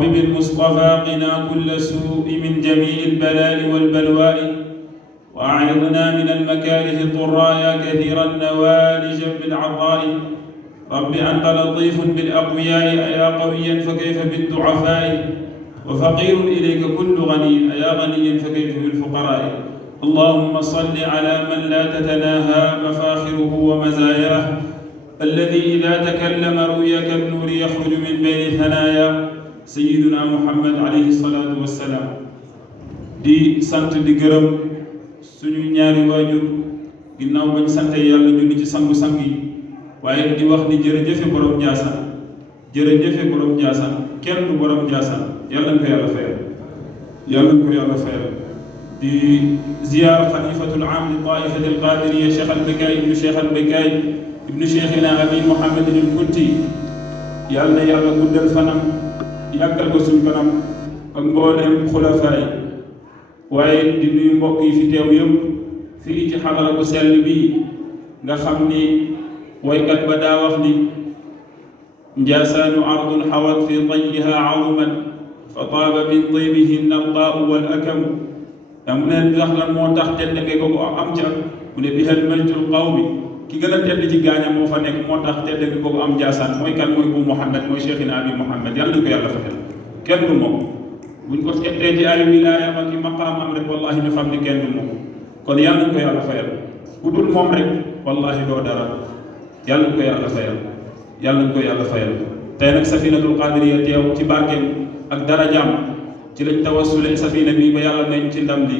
بالمصطفى قنا كل سوء من جميع البلاء والبلواء، وأعرضنا من المكاره الضراء كثير النوال جنب العطاء. رب أنت لطيف بالأقوياء أيا قويا فكيف بالضعفاء، وفقير إليك كل غني أيا غنيا فكيف بالفقراء. اللهم صل على من لا تتناهى مفاخره ومزاياه، الذي إذا تكلم رؤيا كالنور يخرج من بين ثنايا، سيدنا محمد عليه الصلاة والسلام. di sant di gërëm suñu ñaari waajur ginnaaw bañ sante yàlla julli ci sangu-sang yi, waaye di wax ni jërëjëfe borom Njaasaan, jërëjëfe borom Njaasaan, kenn du borom Njaasaan. yàlla na ko yàlla fayal, yàlla na ko yàlla fayal. di ziyaar xalifatul aam li taifati alqadiriya Cheikh Albekaay ibnu Cheikh Albekaay ibnu Cheikhina Abi Muhammadin al Kunti. yàlla na yàlla guddal fanam, yàggal ko suñ kanam ak mbooleem xulafaay. waaye di nuyu mbokk yi fi teew yëpp fii ci xadara bu sell bii nga xam ni waykat ba daa wax ni njaasaanu ardun xawat fi tayyiha azuman fa taaba min taybihinna alqaau wal akamu. mu ne ndax lan moo tax tedd nga ko am ca mu ne bihal majtul qawmi, ki gën a tedd ci gaañam moo fa nekk, moo tax tedd nga ko am Njaasaan. mooy kan? mooy bu Muhammad, mooy Cheikhina Abi Muhammad. yàlla nañu ko yàlla fexeel, kenn du moom. buñ ko seetee ci ay wilaayam ak i maqaamam rek wallahi ñu xam ni kenn du moom. kon yàlla nañu ko yàlla fayal, ku dul moom rek wallahi doo dara. yàlla nañu ko yàlla fayal, yàlla nañu ko yàlla fayal. tey nag safinatul qadiriya teew ci barkeem ak darajaam, ci lañ tawassule safina bi ba yàlla nañ ci ndam li,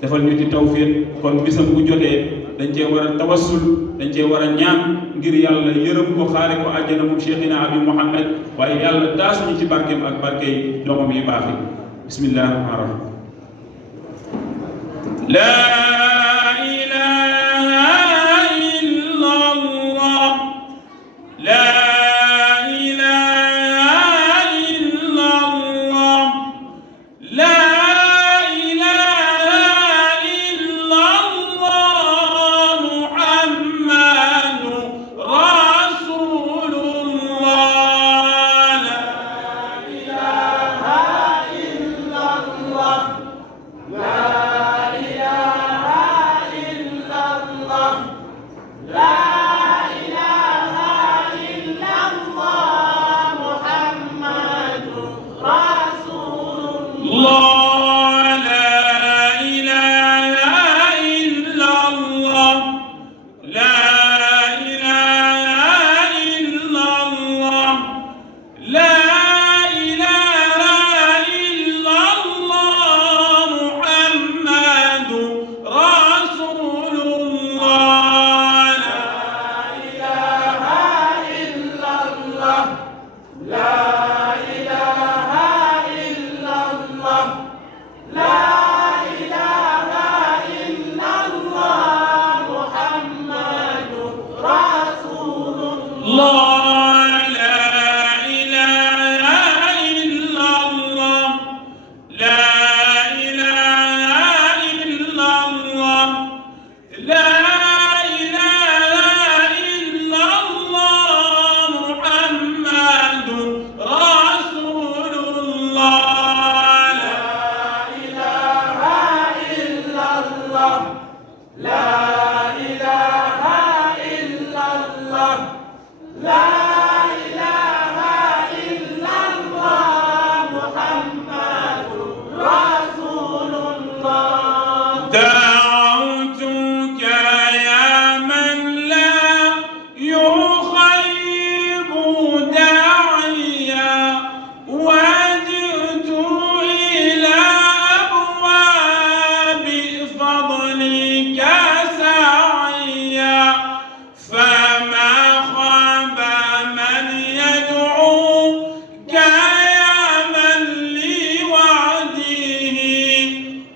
defal ñu ci tawfiq. kon bisam bu jotee dañ cee war a tawassul, dañ cee war a ñaan ngir yàlla yërëm ko, xaare ko àjjana moom Cheikhina Abi Muhammad, waaye yàlla taasuñu ci barkeem ak barkey doomam yi baax yi. bismillahi rahmaani rahim. laa ilaaha illallah, laa ilaaha illallah, laa ilaaha illallah, muhammadun rasulullah.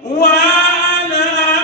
وأنا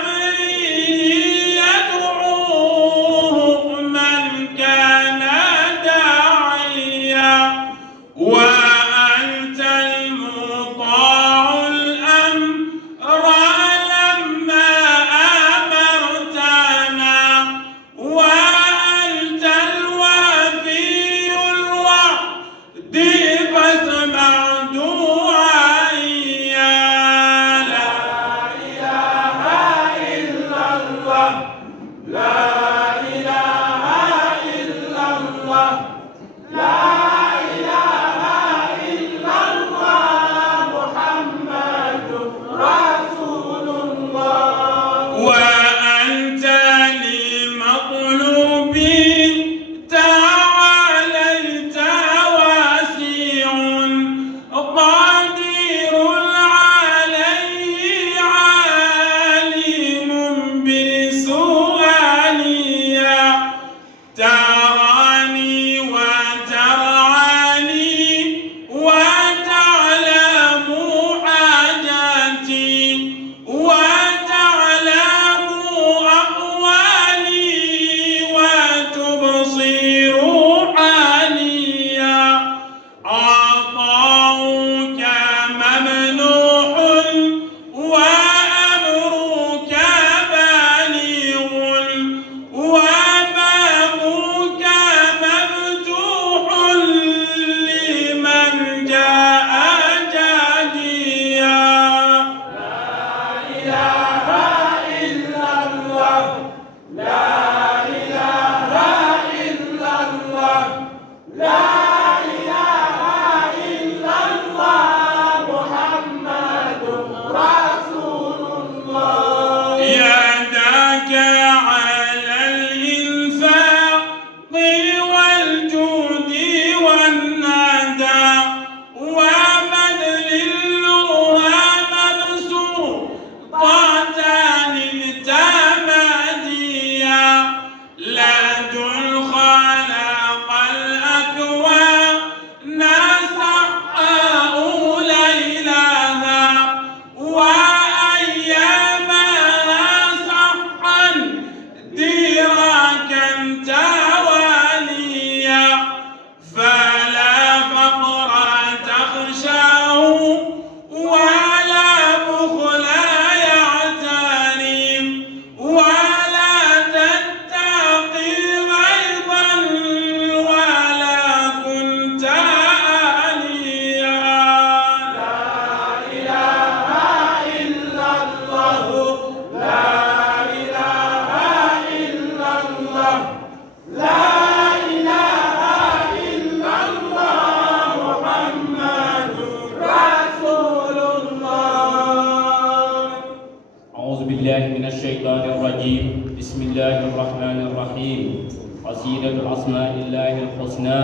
بالله من الشيطان الرجيم. بسم الله الرحمن الرحيم. قصيدة أسماء الله الحسنى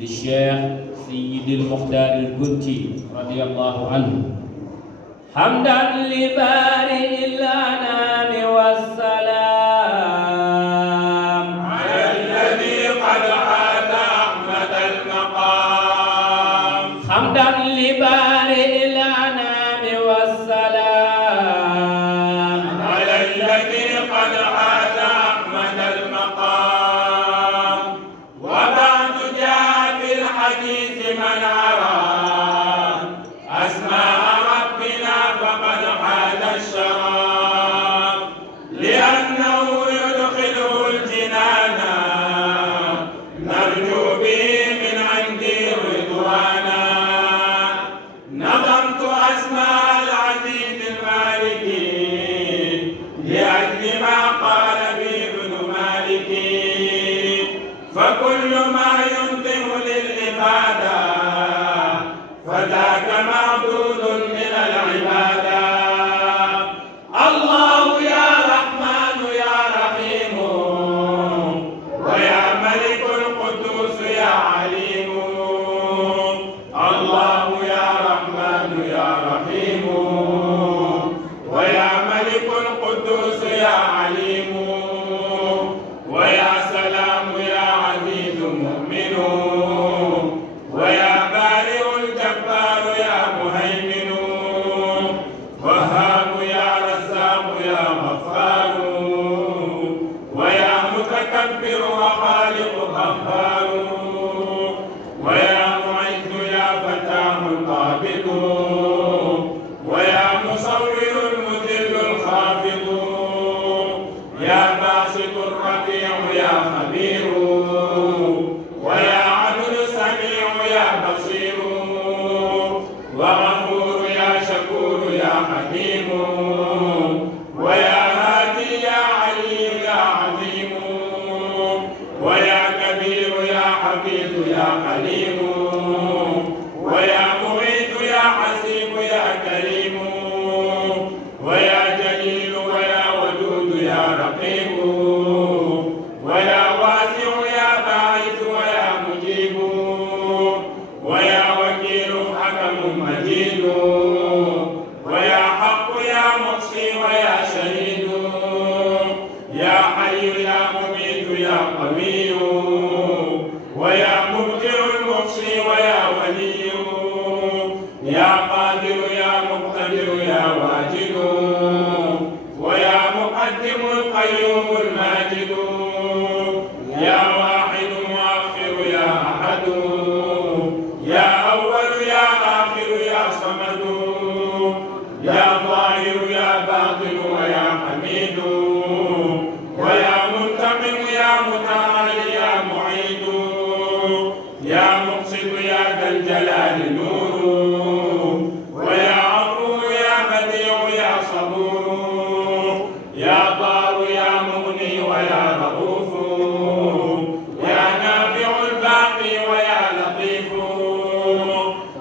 للشيخ سيد المختار الكنتي رضي الله عنه. حمدا لبارئ الأنام والسلام على الذي قد حاز أحمد المقام. حمدا لبارئ الأنام والسلام على الذي قد حاز أحمد المقام. وبعد جاء في الحديث من عرى أسماء ربنا فقد حاز الشراب، لأنه يدخله الجنان نرجو به من عندي رضوانا. نظمت أسماء العزيز المالكي لأجل ما قال به ابن مالك، فكل ما ينظم للإفادة فذاك معدود من العبادة. الله يا رحمن يا رحيم ويا ملك القدوس يا عليم. الله يا رحمن يا رحيم ويا ملك القدوس يا عليم. ويا سلام يا عزيز مؤمن ويا بارئ الجبار يا مهيمن. وهاب يا رزاق يا غفار ويا متكبر وخالق غفار. ويا معز يا فتاه القابض ويا مصور المذل الخافض. يا باسط الرفيع يا خبير ويا عدل سميع يا بصير. وغفور يا شكور يا حكيم ويا هادي يا عليم يا عظيم. ويا كبير يا حفيظ يا حليم ويا مغيث يا حسيب يا كريم. ويا جليل ويا ودود يا رقيب ويا واسع يا باعث ويا مجيب. ويا وكيل حكم مجيد ويا حق يا محصي ويا شهيد. يا حي يا مميت يا قوي ويا مبدع المحصي ويا ولي. يا قادر يا مقتدر يا واجد ويا مقدم القيوم الماجد. يا واحد مؤخر يا أحد يا أول يا آخر يا صمد. يا ظاهر يا باطن ويا حميد ويا منتقم يا متعالي يا معيد. يا مقسط يا ذا الجلال نور ويا عفو يا بديع يا صبور. يا ضار يا مغني ويا رؤوف يا نافع الباقي ويا لطيف.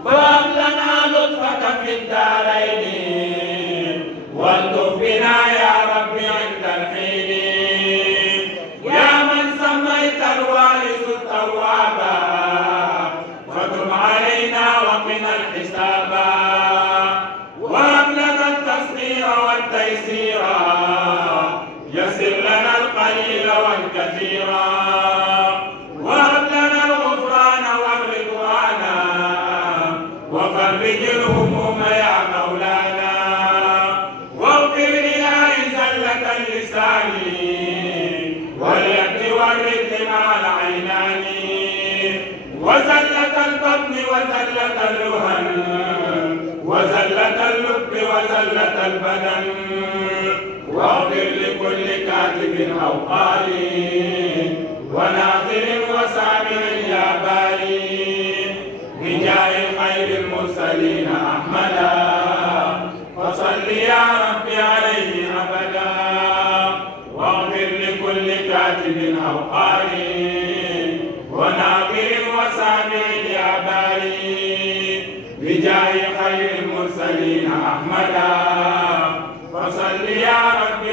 فهب لنا لطفك في الدارين والطف بنا يا رب عند الحين. يا من سميت الوارث التوابا فتب علينا وقنا الحسابا. وهب لنا التسخير والتيسير يسر لنا القليل والكثير. وهب لنا الغفران والرضوان وفرج الهموم يا مولانا. واغفر إلهي زلة اللسان واليد والرجل مع العينان وزلة البطن وزلة الوهن وزلة اللب وزلة البدن. واغفر لكل كاتب أو قارئ وناظر وسامع يا باري بجاه خير المرسلين أحمدا. فصل يا رب عليه أبدا. واغفر لكل كاتب أو قارئ وناظر وسامع يا باري بجاه خير المرسلين أحمدا. فصل يا رب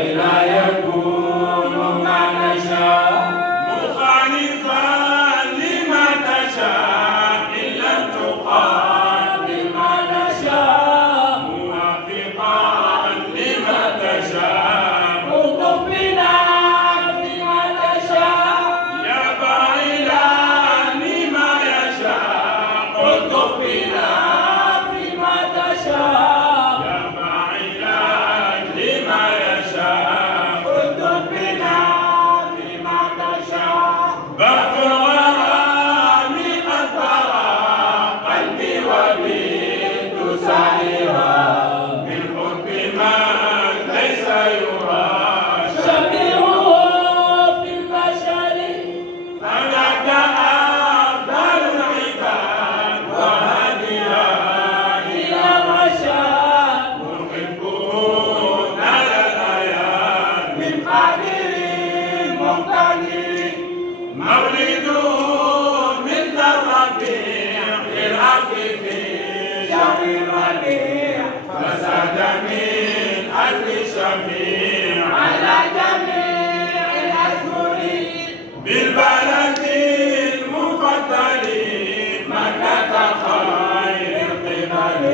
كي لا يكون ما نشاء مخالفا لما تشاء إن لم تقابل ما نشاء موافقا لما تشاء الطف بنا فيما تشاء يا فاعلا لما يشاء الطف بنا فيما تشاء يا فاعلا لما يشاء الطف بنا فيما تشاء بحر الغرام قد طرى قلبي وبيت سائرا بالحب من ليس يرى شبيهه في البشر فذاك أفضل العباد وهديا إلى الرشاد محبه نال الآيات من قادر مقتدر مولده مثل الربيع للعبد في شهر الربيع فساد من أجل شفيع على جميع الأشهر بالبلد المفضل مكة خير القبل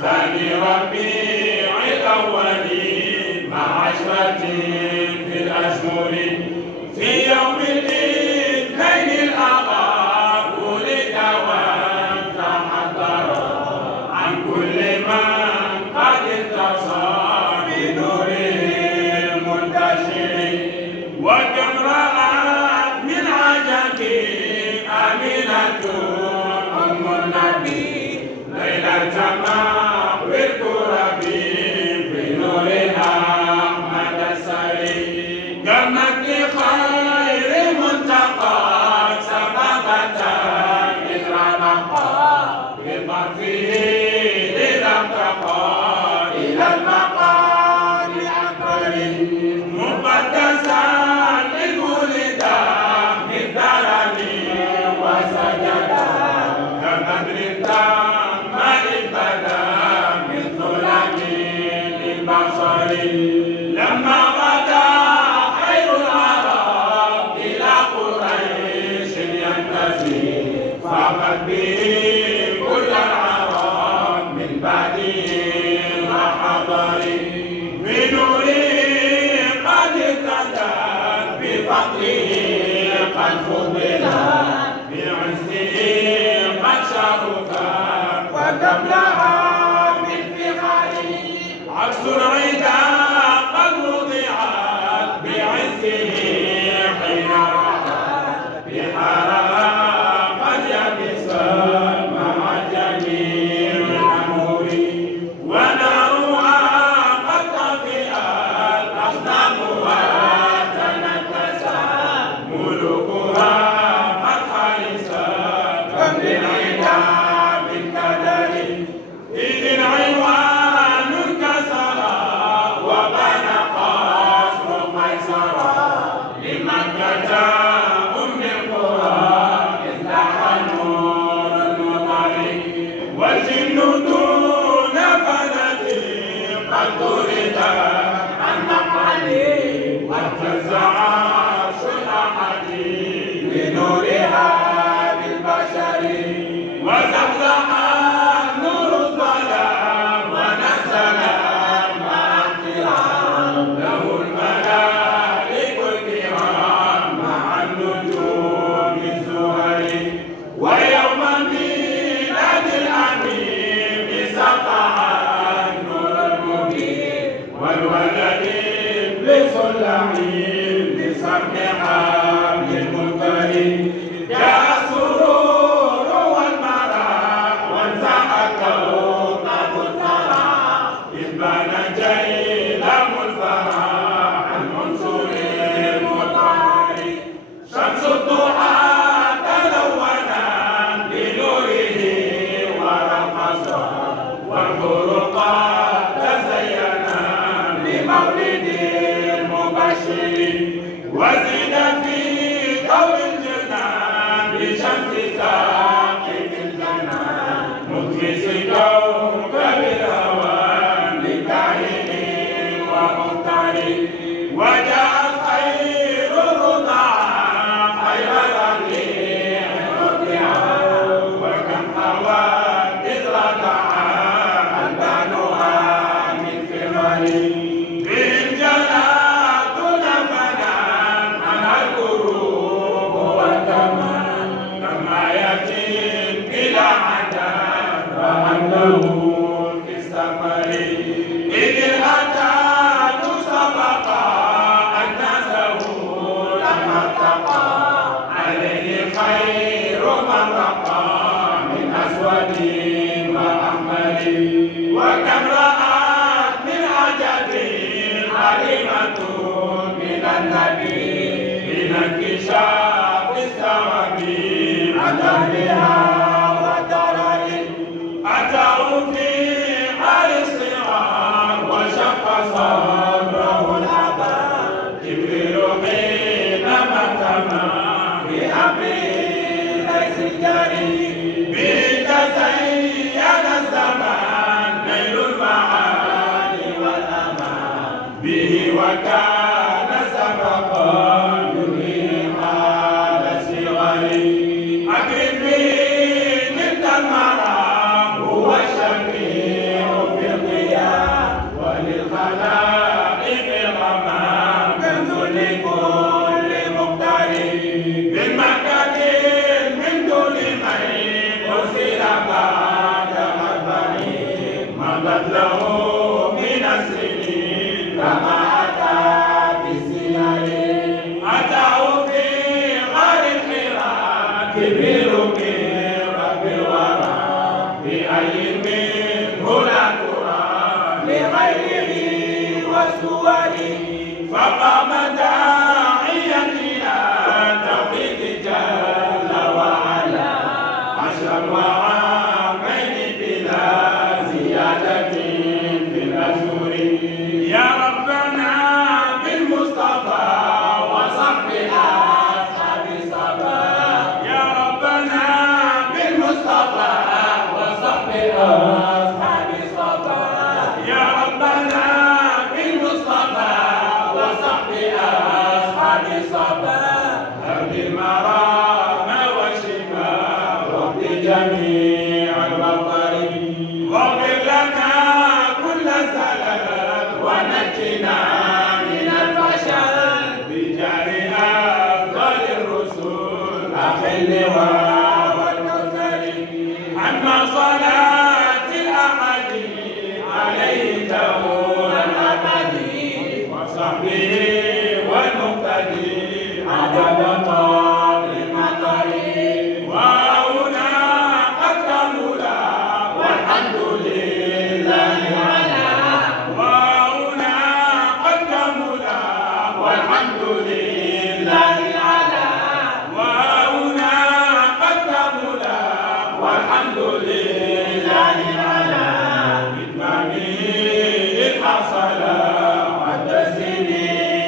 ثاني ربيع الأول مع عشرة في الأشهر في يوم الاثنين الأغار ولد وتحضر عن كل من قد اتصل بنوره المنتشر وكم رأت من عجب آمنة أم النبي ليلة ما بالكرب بنورها أحمد السري كمت لخير منتقى سببة إثر مقام بطرفه إذا ارتقى إلى المقام الأكبر مقدسا إذ ولد بالدرن وسجدا كبدر تم إبدا من ظلم للبصر لما غدا خير العرب إلى قريش ينتسي فقد به كل العرب من بعده وحضر بنوره قد اهتدت بفضله قد فضلت بعزه قد شرفت وكم لها من فخر عكس العدا قد وضعت بعزه حين رأت بحارها قد يبست مع جميع الأمور ونارها قد طفئت أقدامها تنكست ملوكها قد خلصت كم للعدا بالكدر إذ العنوان انكسر وبان قصر قيصر لمكة أم القرى إذ لاح نور المطر والجن دون فلك قد طرد عن مقعدي واهتز عرش الأحد بنورها بالبشر وزحزح نور الظلام ونزل مع احترام له الملائك الكرام مع النجوم الزهر ويوم ميلاد الأمين سطع النور المبين والولد بسلم لصرحها بالمنكر جاء السرور والمرح وانزاح كوكب الثرى إذ بان جيلم الفرح العنصر المطهر شمس الضحى تلونت بنوره ورقصت والخلقات تزينا بمولد المبشر وزيد في ضوء الجنان بشمس ثاقب الجنان مدهش كوكب الهوى لكائن ومختار الثمر وجاء خير الرضاعة خير رضيع مرضعا وكم حوت إذ رضعا ألبانها من ثمر بالجلال نفنان عنها الكروب والتمام لما يتيم بلا عدد وأنه في السفر إذ الأتان سبقا أنسه لما ارتقى عليه خير من رقى من أسود وأحمر وكم رأت من عجب حليمة من النبي من انكشاف الثواب عن أهلها وضرر أتوا في حال الصغار وشق صدره الأبان جبريل حينما تما بأمره ليس الجري بتزين الزمان نيل المعالي والأمان به وكان سبقا يلهي حال الصغر أكرم به نلت المرام هو الشفيع في القيام وللخلائق غمام كنز لكل مقترب من مكة من دون من أرسل بعد أربعين مضت له من السنين كما أتى في السير أتاه في غار الحراء جبريل من رب الورى بأي منه لا ترى لغيره وسوره فقام داعيا إلى توحيد جل وعلا عشرا وعامين بلا زيادة في الأشهر يا ربنا بالمصطفى وصحب أصحاب الصفا يا ربنا بالمصطفى وصحب أصحاب الصفا يا ربنا بالمصطفى وصحب أصحاب الصفا هب المرام والشفاء رب جميع الوطن واغفر لنا كل زلل ونجنا من الفشل بجاه أفضل الرسل أخي اللواء والمرسلين عما صلاة الأحد عليه دور الأبد وصحبه والمقتدي عدد طاق المطر وهنا قد كملا والحمد لله على وهنا قد كملا والحمد لله على وهنا قد كملا والحمد لله على إتمامه إذ حصل عد سنين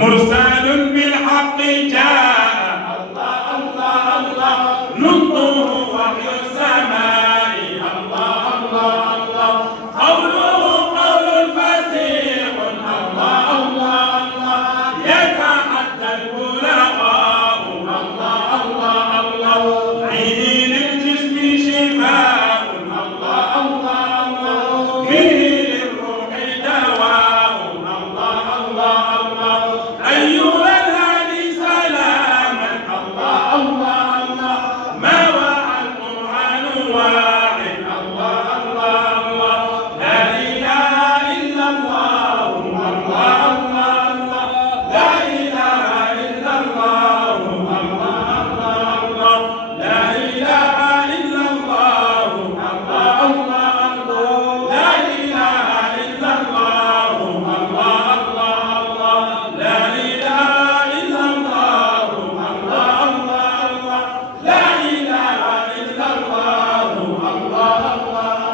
مرسل بالحق جاء الله الله الله نطقه وحي السماء الله الله الله قوله قول فسيح الله الله الله يتحدى البلغاء الله الله الله عيني للجسم شفاء الله الله الله فيه للروح دواء الله الله الله أيها الهادي سلاما الله الله الله ما وعى القرآن واعٍ الله الله الله لا إله إلا الله الله الله الله لا إله إلا الله الله الله الله لا إله إلا الله الله الله الله لا إله إلا الله الله الله الله لا إله إلا الله الله الله الله لا إله إلا الله الله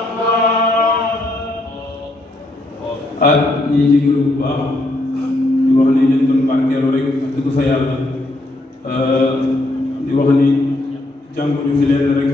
الله ñi jégalu bu baax di wax ni dañ doon barkeelu rek dëgg fa yàlla di wax ni jànguñu fi leen rek